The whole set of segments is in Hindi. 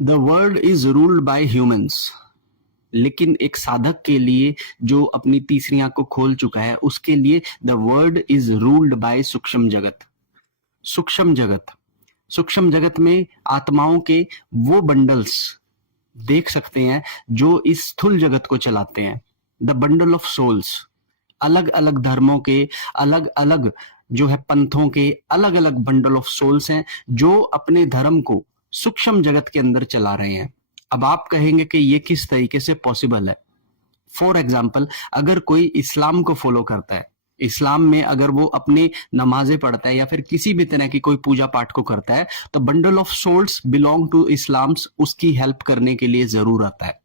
The world is ruled by humans, लेकिन एक साधक के लिए जो अपनी तीसरी आंख को खोल चुका है उसके लिए the world is ruled by सूक्ष्म जगत। सूक्ष्म जगत, सूक्ष्म जगत में आत्माओं के वो बंडल्स देख सकते हैं जो इस स्थूल जगत को चलाते हैं। द बंडल ऑफ सोल्स, अलग अलग धर्मों के, अलग अलग जो है पंथों के अलग अलग बंडल ऑफ सोल्स हैं जो अपने धर्म को सूक्ष्म जगत के अंदर चला रहे हैं। अब आप कहेंगे कि ये किस तरीके से पॉसिबल है। फॉर एग्जाम्पल, अगर कोई इस्लाम को फॉलो करता है, इस्लाम में अगर वो अपने नमाजें पढ़ता है या फिर किसी भी तरह की कोई पूजा पाठ को करता है, तो bundle of souls belong to Islams उसकी हेल्प करने के लिए जरूर आता है।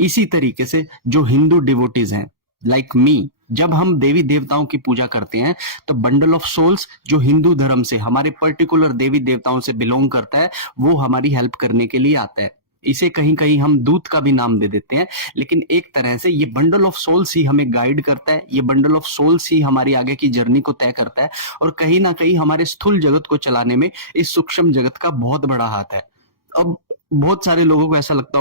इसी तरीके से जो हिंदू डिवोटीज हैं लाइक मी, जब हम देवी देवताओं की पूजा करते हैं तो बंडल ऑफ सोल्स जो हिंदू धर्म से हमारे पर्टिकुलर देवी देवताओं से बिलोंग करता है वो हमारी हेल्प करने के लिए आता है। इसे कहीं कहीं हम दूत का भी नाम दे देते हैं, लेकिन एक तरह से ये बंडल ऑफ सोल्स ही हमें गाइड करता है, ये बंडल ऑफ सोल्स ही हमारी आगे की जर्नी को तय करता है और कहीं ना कहीं हमारे स्थूल जगत को चलाने में इस सूक्ष्म जगत का बहुत बड़ा हाथ है। अब बहुत सारे लोगों को ऐसा लगता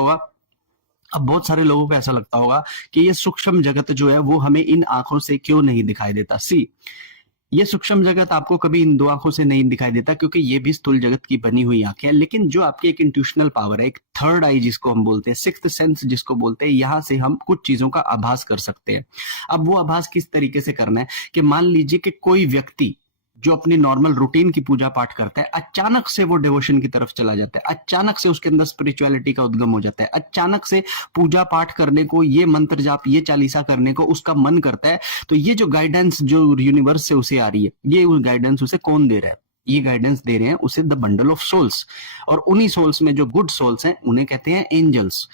होगा कि ये सूक्ष्म जगत जो है वो हमें इन आंखों से क्यों नहीं दिखाई देता। सी, ये सूक्ष्म जगत आपको कभी इन दो आंखों से नहीं दिखाई देता क्योंकि ये भी स्थूल जगत की बनी हुई आंखें हैं, लेकिन जो आपकी एक इंट्यूशनल पावर है, एक थर्ड आई जिसको हम बोलते हैं, सिक्स्थ सेंस जिसको बोलते हैं, यहां से हम कुछ चीजों का आभास कर सकते हैं। अब वो आभास किस तरीके से करना है कि मान लीजिए कि कोई व्यक्ति जो अपनी नॉर्मल रूटीन की पूजा पाठ करता है, अचानक से वो डिवोशन की तरफ चला जाता है, अचानक से उसके अंदर स्पिरिचुअलिटी का उद्गम हो जाता है, अचानक से पूजा पाठ करने को, ये मंत्र जाप, ये चालीसा करने को उसका मन करता है। तो ये जो गाइडेंस जो यूनिवर्स से उसे आ रही है, ये गाइडेंस उसे कौन दे रहा है? ये गाइडेंस दे रहे हैं उसे द बंडल ऑफ सोल्स, और उन्हीं सोल्स में जो गुड सोल्स हैं उन्हें कहते हैं एंजल्स।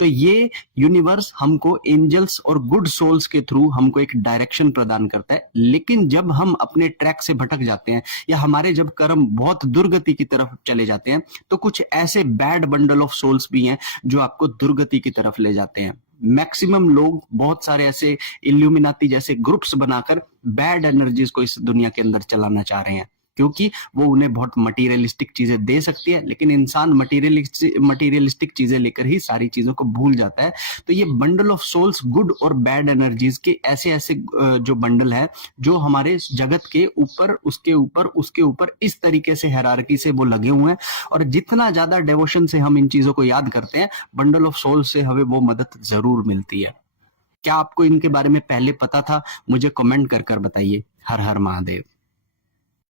तो ये यूनिवर्स हमको एंजल्स और गुड सोल्स के थ्रू हमको एक डायरेक्शन प्रदान करता है। लेकिन जब हम अपने ट्रैक से भटक जाते हैं या हमारे जब कर्म बहुत दुर्गति की तरफ चले जाते हैं, तो कुछ ऐसे बैड बंडल ऑफ सोल्स भी हैं जो आपको दुर्गति की तरफ ले जाते हैं। मैक्सिमम लोग बहुत सारे ऐसे इल्यूमिनाती जैसे ग्रुप्स बनाकर बैड एनर्जीज को इस दुनिया के अंदर चलाना चाह रहे हैं, क्योंकि वो उन्हें बहुत मटीरियलिस्टिक चीजें दे सकती है, लेकिन इंसान मटीरियलिस्टिक चीजें लेकर ही सारी चीजों को भूल जाता है। तो ये बंडल ऑफ सोल्स गुड और बैड एनर्जीज के ऐसे ऐसे जो बंडल है जो हमारे जगत के ऊपर, उसके ऊपर इस तरीके से हायरार्की से वो लगे हुए हैं, और जितना ज्यादा डेवोशन से हम इन चीजों को याद करते हैं, बंडल ऑफ सोल्स से हमें वो मदद जरूर मिलती है। क्या आपको इनके बारे में पहले पता था? मुझे कमेंट कर बताइए। हर हर महादेव।